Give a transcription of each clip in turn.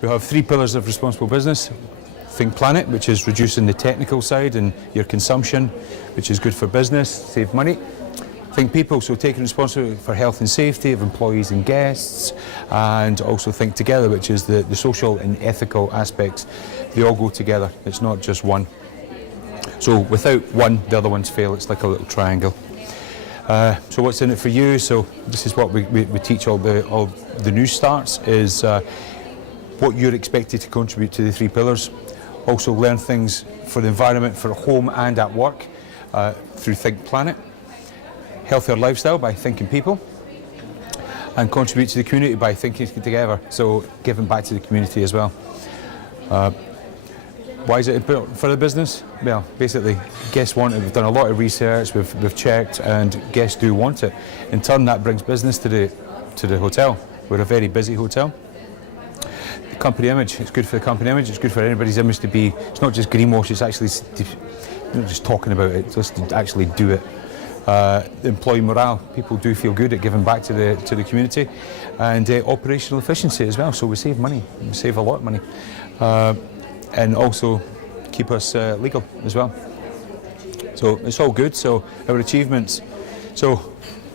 We have 3 pillars of responsible business. Think Planet, which is reducing the technical side and your consumption, which is good for business, save money. Think People, so taking responsibility for health and safety of employees and guests, and also Think Together, which is the social and ethical aspects. They all go together, it's not just one. So without one, the other ones fail. It's like a little triangle. So what's in it for you? So this is what we teach all the new starts, is what you're expected to contribute to the 3 pillars. Also learn things for the environment, for home and at work, through Think Planet. Healthier lifestyle by Thinking People, and contribute to the community by Thinking Together, so giving back to the community as well. Why is it important for the business? Well, basically, guests want it. We've done a lot of research, we've checked, and guests do want it. In turn, that brings business to the hotel. We're a very busy hotel. The company image, it's good for the company image, it's good for anybody's image to be, it's not just greenwash, it's actually not just talking about it, just to actually do it. Employee morale, people do feel good at giving back to the community, and operational efficiency as well, so we save money, we save a lot of money, and also keep us legal as well. So it's all good. So our achievements, so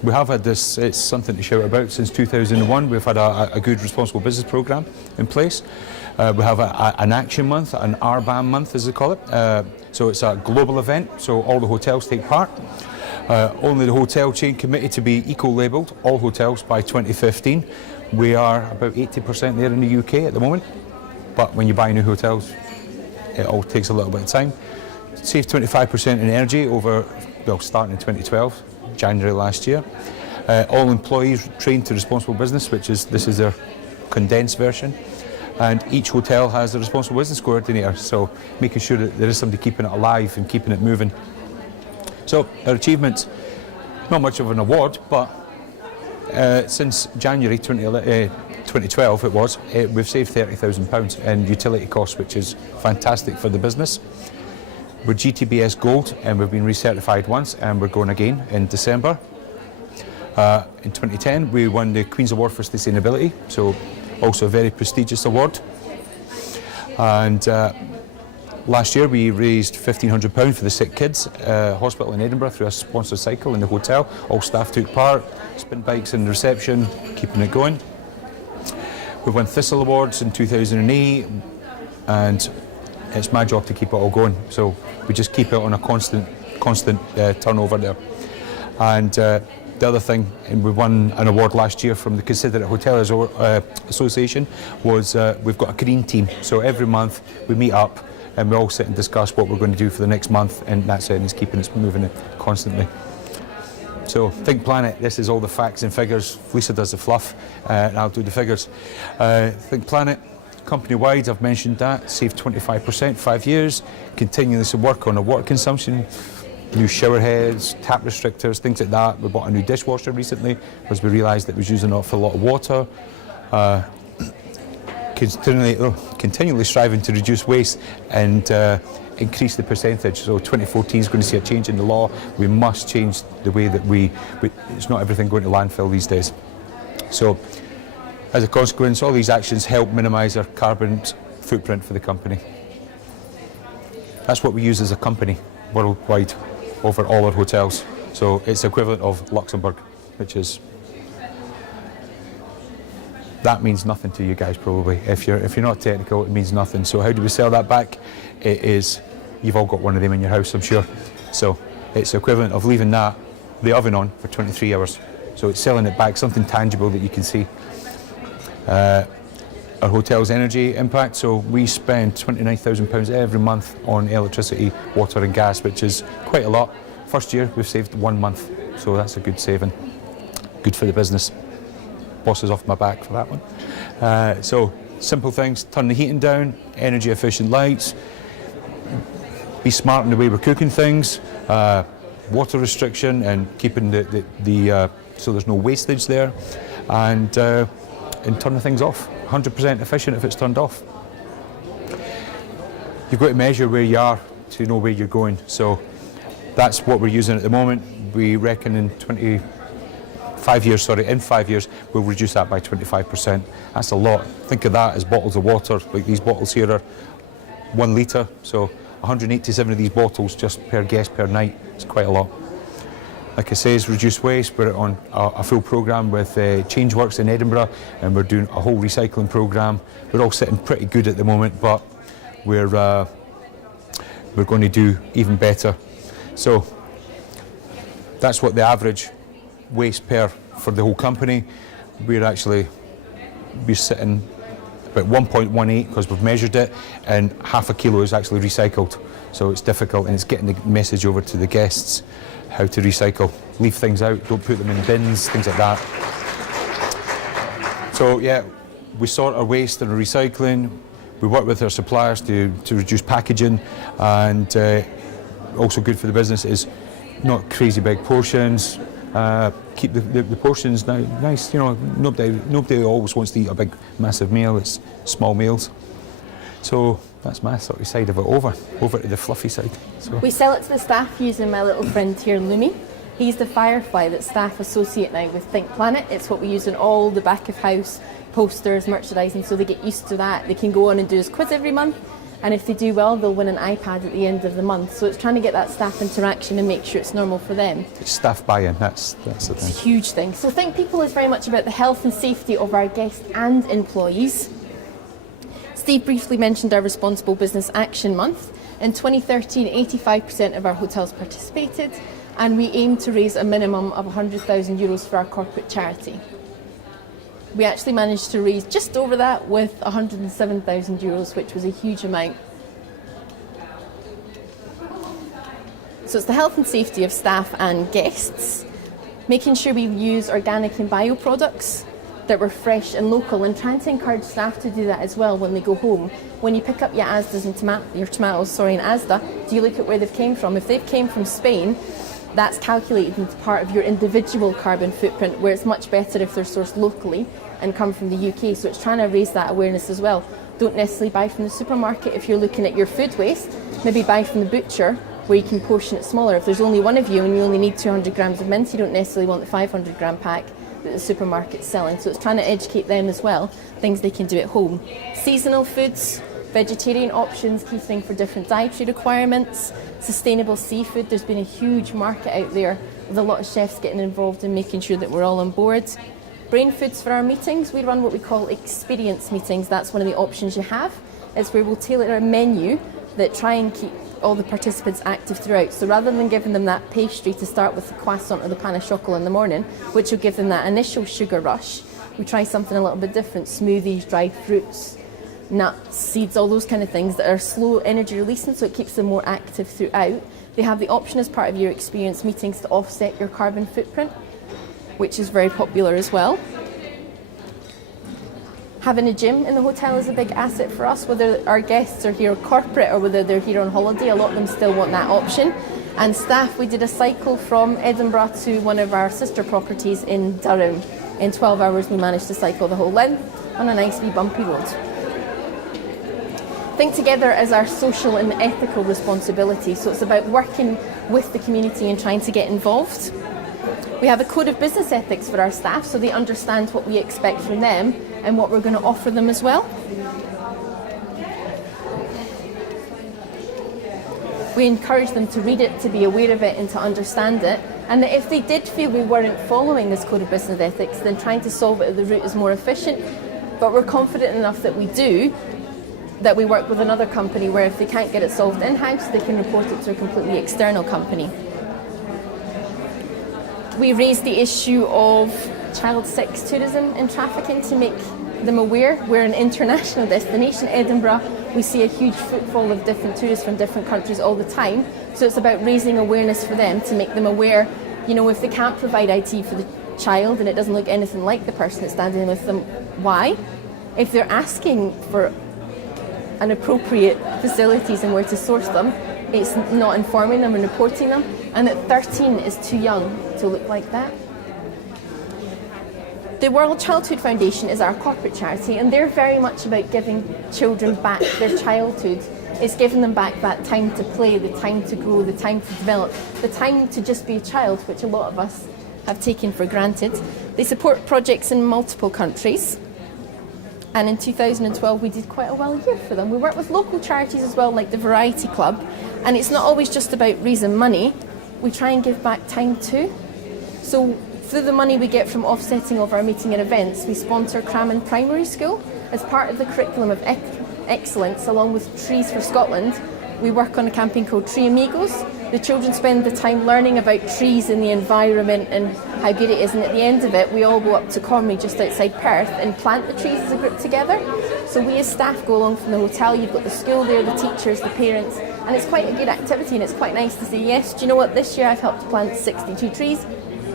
we have had this, it's something to shout about, since 2001 we've had a good responsible business programme in place. We have an action month, an RBAM month as they call it, so it's a global event, so all the hotels take part. Only the hotel chain committed to be eco-labelled, all hotels, by 2015. We are about 80% there in the UK at the moment, but when you buy new hotels, it all takes a little bit of time. Saved 25% in energy over, well, starting in 2012, January last year. All employees trained to responsible business, this is their condensed version. And each hotel has a responsible business coordinator, so making sure that there is somebody keeping it alive and keeping it moving. So our achievements, not much of an award, but since January 2012 it was, we've saved £30,000 in utility costs, which is fantastic for the business. We're GTBS Gold, and we've been recertified once, and we're going again in December. In 2010 we won the Queen's Award for Sustainability, so also a very prestigious award. And last year we raised £1,500 for the sick kids hospital in Edinburgh through a sponsored cycle in the hotel. All staff took part, spin bikes in the reception, keeping it going. We won Thistle Awards in 2008, and it's my job to keep it all going. So we just keep it on a constant turnover there. And the other thing, and we won an award last year from the Considerate Hotel Association, was we've got a green team. So every month we meet up and we all sit and discuss what we're going to do for the next month, and that's it, and it's keeping us moving constantly. So Think Planet, this is all the facts and figures. Lisa does the fluff, and I'll do the figures. Think Planet, company-wide, I've mentioned that, saved 25%, 5 years, continuously work on the water consumption, new shower heads, tap restrictors, things like that. We bought a new dishwasher recently because we realised that it was using an awful lot of water. Continually striving to reduce waste and increase the percentage. So 2014 is going to see a change in the law. We must change the way that it's not everything going to landfill these days. So as a consequence, all these actions help minimise our carbon footprint for the company. That's what we use as a company worldwide over all our hotels. So it's equivalent of Luxembourg, which is, that means nothing to you guys probably. If you're not technical, it means nothing. So how do we sell that back? It is, you've all got one of them in your house, I'm sure. So it's equivalent of leaving the oven on for 23 hours. So it's selling it back, something tangible that you can see. Our hotel's energy impact, so we spend £29,000 every month on electricity, water and gas, which is quite a lot. First year we've saved 1 month, so that's a good saving. Good for the business. Boss is off my back for that one. So simple things, turn the heating down, energy efficient lights, be smart in the way we're cooking things, water restriction and keeping so there's no wastage there, and turning things off. 100% efficient if it's turned off. You've got to measure where you are to know where you're going, so that's what we're using at the moment. We reckon in 2030 5 years, sorry, in 5 years, we'll reduce that by 25%. That's a lot. Think of that as bottles of water, like these bottles here are 1 litre, so 187 of these bottles just per guest per night. It's quite a lot. Like I say, it's reduce waste. We're on a full programme with Changeworks in Edinburgh, and we're doing a whole recycling programme. We're all sitting pretty good at the moment, but we're going to do even better. So that's what the average waste for the whole company. We're sitting about 1.18 because we've measured it, and half a kilo is actually recycled. So it's difficult, and it's getting the message over to the guests how to recycle. Leave things out, don't put them in bins, things like that. So yeah, we sort our waste and our recycling. We work with our suppliers to reduce packaging, and also good for the business is not crazy big portions. Keep the portions nice. You know, nobody always wants to eat a big, massive meal. It's small meals. So that's my sort of side of it. Over to the fluffy side. So. We sell it to the staff using my little friend here, Lumi. He's the firefly that staff associate now with Think Planet. It's what we use in all the back of house posters, merchandising, so they get used to that. They can go on and do his quiz every month, and if they do well, they'll win an iPad at the end of the month. So it's trying to get that staff interaction and make sure it's normal for them. It's staff buy-in, that's the thing. It's a huge thing. So Think People is very much about the health and safety of our guests and employees. Steve briefly mentioned our Responsible Business Action Month. In 2013, 85% of our hotels participated, and we aim to raise a minimum of €100,000 for our corporate charity. We actually managed to raise just over that with €107,000, which was a huge amount. So it's the health and safety of staff and guests, making sure we use organic and bio products that were fresh and local, and trying to encourage staff to do that as well when they go home. When you pick up your Asdas and your tomatoes in Asda, do you look at where they've came from? If they've came from Spain, that's calculated into part of your individual carbon footprint, where it's much better if they're sourced locally and come from the UK. So it's trying to raise that awareness as well. Don't necessarily buy from the supermarket if you're looking at your food waste. Maybe buy from the butcher, where you can portion it smaller. If there's only one of you and you only need 200 grams of mince, you don't necessarily want the 500 gram pack that the supermarket's selling. So it's trying to educate them as well, things they can do at home. Seasonal foods, vegetarian options, key thing for different dietary requirements. Sustainable seafood, there's been a huge market out there with a lot of chefs getting involved in making sure that we're all on board. Brain foods for our meetings, we run what we call experience meetings. That's one of the options you have. It's where we'll tailor a menu that try and keep all the participants active throughout. So rather than giving them that pastry to start with, the croissant or the pain au chocolat in the morning, which will give them that initial sugar rush, we try something a little bit different. Smoothies, dried fruits, nuts, seeds, all those kind of things that are slow energy releasing, so it keeps them more active throughout. They have the option as part of your experience meetings to offset your carbon footprint, which is very popular as well. Having a gym in the hotel is a big asset for us, whether our guests are here corporate or whether they're here on holiday. A lot of them still want that option. And staff, we did a cycle from Edinburgh to one of our sister properties in Durham. In 12 hours we managed to cycle the whole length on a nice wee bumpy road. Think Together as our social and ethical responsibility. So it's about working with the community and trying to get involved. We have a code of business ethics for our staff, so they understand what we expect from them and what we're going to offer them as well. We encourage them to read it, to be aware of it and to understand it, and that if they did feel we weren't following this code of business ethics, then trying to solve it at the root is more efficient. But we're confident enough that we do, that we work with another company where if they can't get it solved in-house, they can report it to a completely external company. We raised the issue of child sex tourism and trafficking to make them aware. We're an international destination, Edinburgh. We see a huge footfall of different tourists from different countries all the time. So it's about raising awareness for them to make them aware, you know, if they can't provide IT for the child and it doesn't look anything like the person that's standing with them, why? If they're asking for an appropriate facilities and where to source them, it's not informing them and reporting them, and that 13 is too young to look like that. The World Childhood Foundation is our corporate charity, and they're very much about giving children back their childhood. It's giving them back that time to play, the time to grow, the time to develop, the time to just be a child, which a lot of us have taken for granted. They support projects in multiple countries. And in 2012, we did quite a well year for them. We work with local charities as well, like the Variety Club. And it's not always just about raising money. We try and give back time too. So through the money we get from offsetting of our meeting and events, we sponsor Crammon Primary School. As part of the curriculum of excellence, along with Trees for Scotland, we work on a campaign called Tree Amigos. The children spend the time learning about trees and the environment and how good it is, and at the end of it we all go up to Cornwall just outside Perth and plant the trees as a group together. So we as staff go along from the hotel, you've got the school there, the teachers, the parents, and it's quite a good activity and it's quite nice to say, yes, do you know what, this year I've helped plant 62 trees.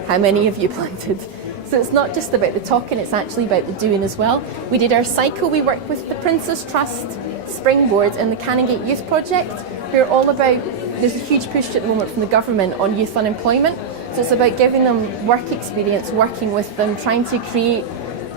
How many have you planted? So it's not just about the talking, it's actually about the doing as well. We did our cycle, we worked with the Prince's Trust, Springboard and the Canongate Youth Project, who are all about, there's a huge push at the moment from the government on youth unemployment. So it's about giving them work experience, working with them, trying to create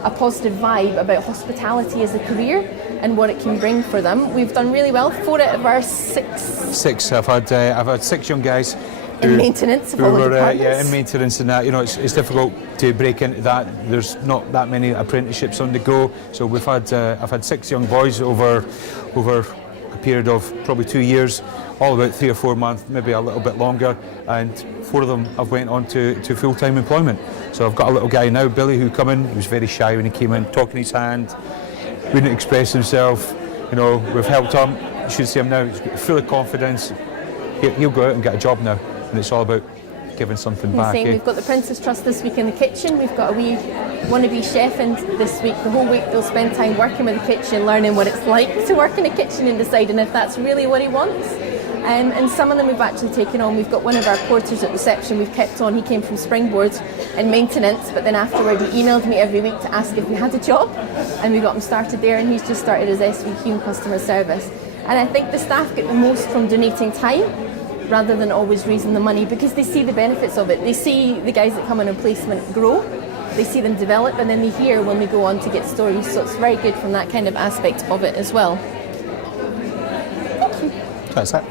a positive vibe about hospitality as a career and what it can bring for them. We've done really well, 4 out of our 6. 6, I've had 6 young guys in maintenance of all the departments. In maintenance and that, you know, it's difficult to break into that. There's not that many apprenticeships on the go, so I've had 6 young boys over a period of probably 2 years, all about 3 or 4 months, maybe a little bit longer, and 4 of them have went on to full-time employment. So I've got a little guy now, Billy, who come in. He was very shy when he came in, talking his hand, wouldn't express himself. You know, we've helped him. You should see him now. He's full of confidence. He'll go out and get a job now. And it's all about giving something back. We've got the Prince's Trust this week in the kitchen. We've got a wee wannabe chef in this week. The whole week they'll spend time working with the kitchen, learning what it's like to work in a kitchen and deciding if that's really what he wants. And some of them we've actually taken on. We've got one of our porters at reception we've kept on. He came from Springboard and maintenance, but then afterward he emailed me every week to ask if we had a job. And we got him started there, and he's just started as SVQ in customer service. And I think the staff get the most from donating time rather than always raising the money, because they see the benefits of it. They see the guys that come on placement grow, they see them develop, and then they hear when we go on to get stories. So it's very good from that kind of aspect of it as well. That's it.